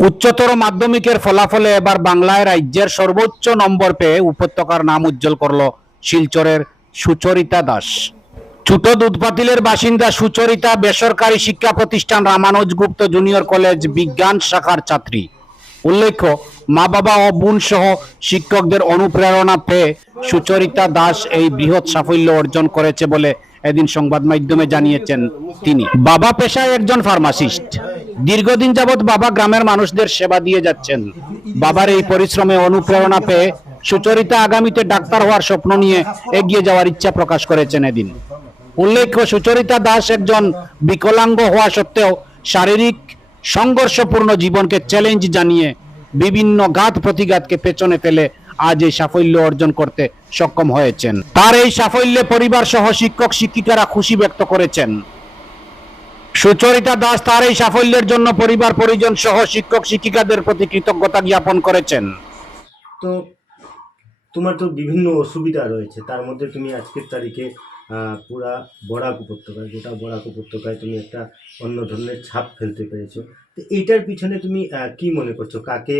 উচ্চতর মাধ্যমিকের ফলাফলে এবার বাংলায় রাজ্যের সর্বোচ্চ নম্বর পেয়ে উপত্যকার নাম উজ্জ্বল করল শিলচরের সুচরিতা দাস। ছোট দুধপাতিলের বাসিন্দা সুচরিতা বেসরকারি শিক্ষা প্রতিষ্ঠান রামানুজ গুপ্ত জুনিয়র কলেজ বিজ্ঞান শাখার ছাত্রী। উল্লেখ্য, মা বাবা ও বোন সহ শিক্ষকদের অনুপ্রেরণা পেয়ে সুচরিতা দাস এই বৃহৎ সাফল্য অর্জন করেছে বলে এদিন সংবাদ মাধ্যমে জানিয়েছেন তিনি। বাবা পেশায় একজন ফার্মাসিস্ট। দীর্ঘদিন যাবৎ বাবা গ্রামের মানুষদের সেবা দিয়ে যাচ্ছেন। বাবার এই পরিশ্রমে অনুপ্রেরণা পেয়ে সুচরিতা আগামীতে ডাক্তার হওয়ার স্বপ্ন নিয়ে এগিয়ে যাওয়ার ইচ্ছা প্রকাশ করেছেন এদিন। উল্লেখ্য, সুচরিতা দাস একজন বিকলাঙ্গ হওয়া সত্ত্বেও শারীরিক সংঘর্ষপূর্ণ জীবনকে চ্যালেঞ্জ জানিয়ে বিভিন্ন ঘাত প্রতিঘাতকে পেছনে ফেলে আজ এই সাফল্য অর্জন করতে সক্ষম হয়েছেন। তার এই সাফল্যে পরিবার সহ শিক্ষক শিক্ষিকারা খুশি ব্যক্ত করেছেন। সুচরিতা দাস তার এই সাফল্যের জন্য পরিবার পরিজন সহ শিক্ষক শিক্ষিকাদের প্রতি কৃতজ্ঞতা জ্ঞাপন করেছেন। তো তোমার তো বিভিন্ন অসুবিধা রয়েছে। তার মধ্যে তুমি আজকের তারিখে পুরা বরাক উপত্যকায় গোটা বরাক উপত্যকায় তুমি একটা অন্য ধরনের ছাপ ফেলতে পেরেছ। তো এইটার পিছনে তুমি কি মনে করছ? কাকে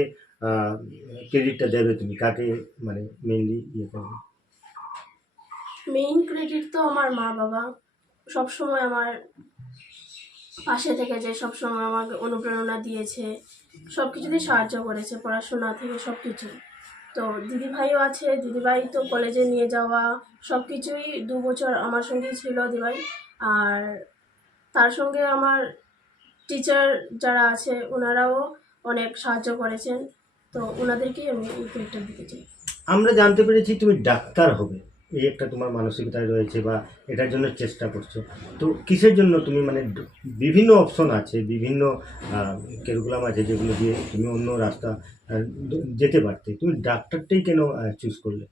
ক্রেডিটটা দেবে তুমি? কাকে মানে মেনলি ইয়ে করবে? মেইন ক্রেডিট তো আমার মা বাবা সব সময় আমার পাশে থেকে যে সব সময় আমাকে অনুপ্রেরণা দিয়েছে, সব কিছুতেই সাহায্য করেছে, পড়াশোনা থেকে সব কিছু। তো দিদিভাইও আছে, দিদিভাই তো কলেজে নিয়ে যাওয়া, সব কিছুই দু বছর আমার সঙ্গেই ছিল দিদিভাই। আর তার সঙ্গে আমার টিচার যারা আছে, ওনারাও অনেক সাহায্য করেছেন। তো ওনাদেরকেই আমি এই দিতে চাই। আমরা জানতে পেরেছি তুমি ডাক্তার হবে। এই একটা তোমার মানসিকতায় রয়েছে বা এটার জন্য চেষ্টা করছ। তো কিসের জন্য তুমি মানে বিভিন্ন অপশন আছে, বিভিন্ন কেরকুলাম আছে যেগুলো দিয়ে তুমি অন্য রাস্তা যেতে পারতে। তুমি ডাক্তারটাই কেন চুজ করলে?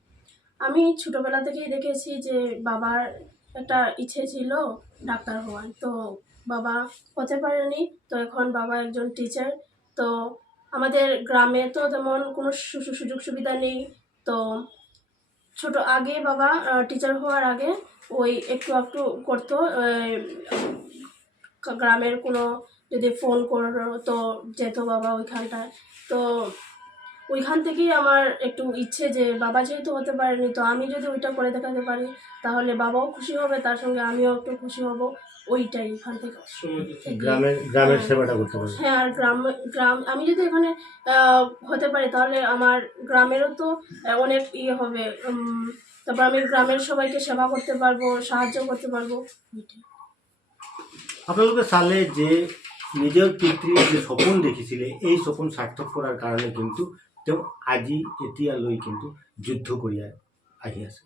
আমি ছোটবেলা থেকেই দেখেছি যে বাবার একটা ইচ্ছে ছিল ডাক্তার হওয়ার। তো বাবা হতে পারেনি, তো এখন বাবা একজন টিচার তো আমাদের গ্রামে তো তেমন কোনো সুযোগ সুবিধা নেই। তো ছোট আগে বাবা টিচার হওয়ার আগে ওই একটু একটু করতো গ্রামের কোনো যদি ফোন করতো যেত বাবা ওইখানটায়। তো ওইখান থেকেই আমার একটু ইচ্ছে যে বাবা যেহেতু হতে পারেনি, তো আমি যদি ওইটা করে দেখাতে পারি, তাহলে বাবাও খুশি হবে, তার সঙ্গে আমিও একটু খুশি হব। ওইটাই এখান থেকে। গ্রামের গ্রামের সেবাটা করতে পারবে। হ্যাঁ আর গ্রাম গ্রাম আমি যদি এখানে আহ, হতে পারি তাহলে আমার গ্রামেরও তো অনেক ইয়ে হবে। উম, তারপর আমি গ্রামের সবাইকে সেবা করতে পারব সাহায্য করতে পারব। আপোনালোকে চালে যে নিজৰ পিতৃৰ যে সপোন দেখিছিলে এই সপোন সাৰ্থক কৰাৰ কাৰণে কিন্তু তেওঁ আজি এতিয়ালৈ কিন্তু যুদ্ধ কৰি আহি আছে।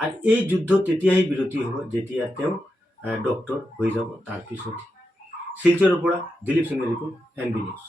আৰু এই যুদ্ধ তেতিয়াই বিৰতি হ'ব যেতিয়া তেওঁ আহ, ডক্তৰ হৈ যাব তাৰপিছত শিলচৰৰ পৰা দিলীপ সিঙৰ report N B news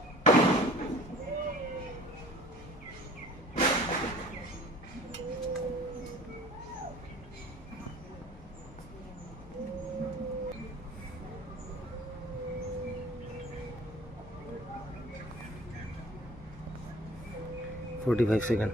forty five second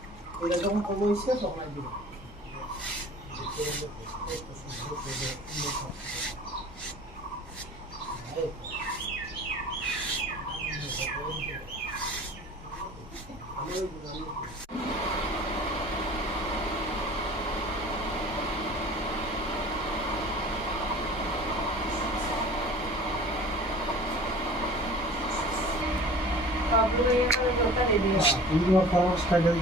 এটা যখন কম হয়েছে তখন আর দিবে তুমি তোমার ফলোয়ার্স টাইটেল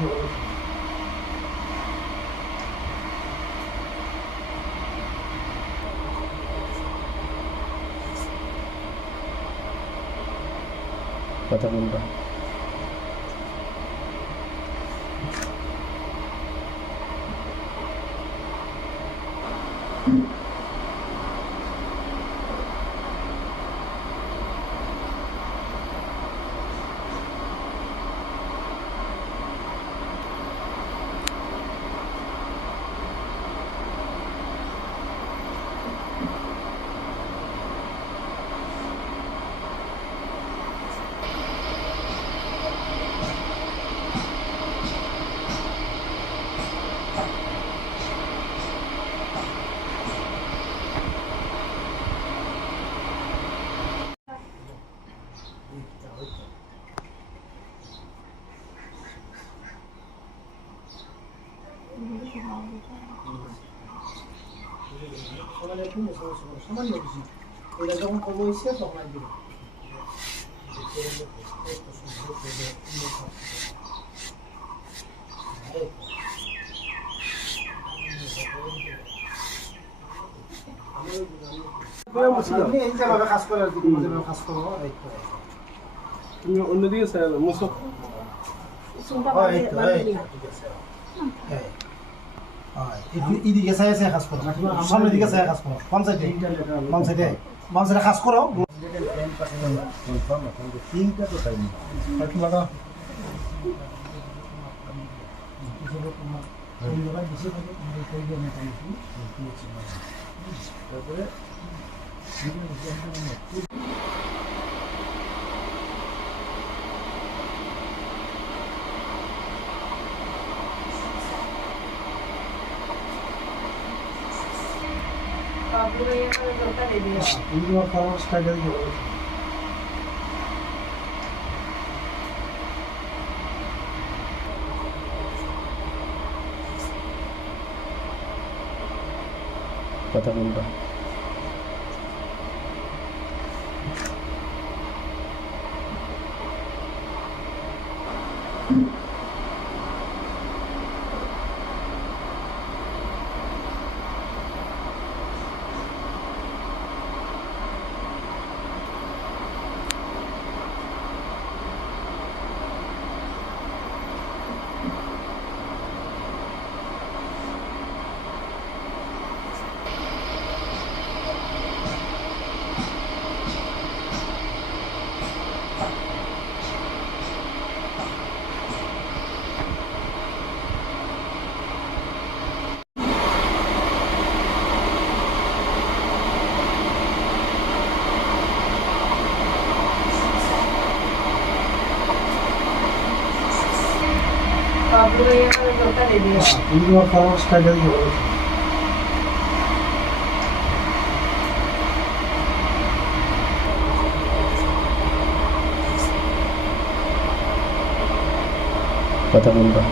দিয়ে বলো কথা বলবা সমানে একটু সামান্য বেশি এটা যখন কম হয়েছে তখন আর দিবে তুমি অন্যদিকে চাইলো মুসো। হয়, ঠিক আছে। এদি- এদিকে চাই চাই কাজ করো সামনের দিকে চাই কাজ করো বাম সাইডে বাম সাইডে বাম সাইডে কাজ করো লাগা তুমি তোমার ফলোয়ার্স টাইটেল দিয়ে বলো কথা বলবা তুমি তোমার খাওয়ার স্টাইলে দিয়ে বলো কথা বলবা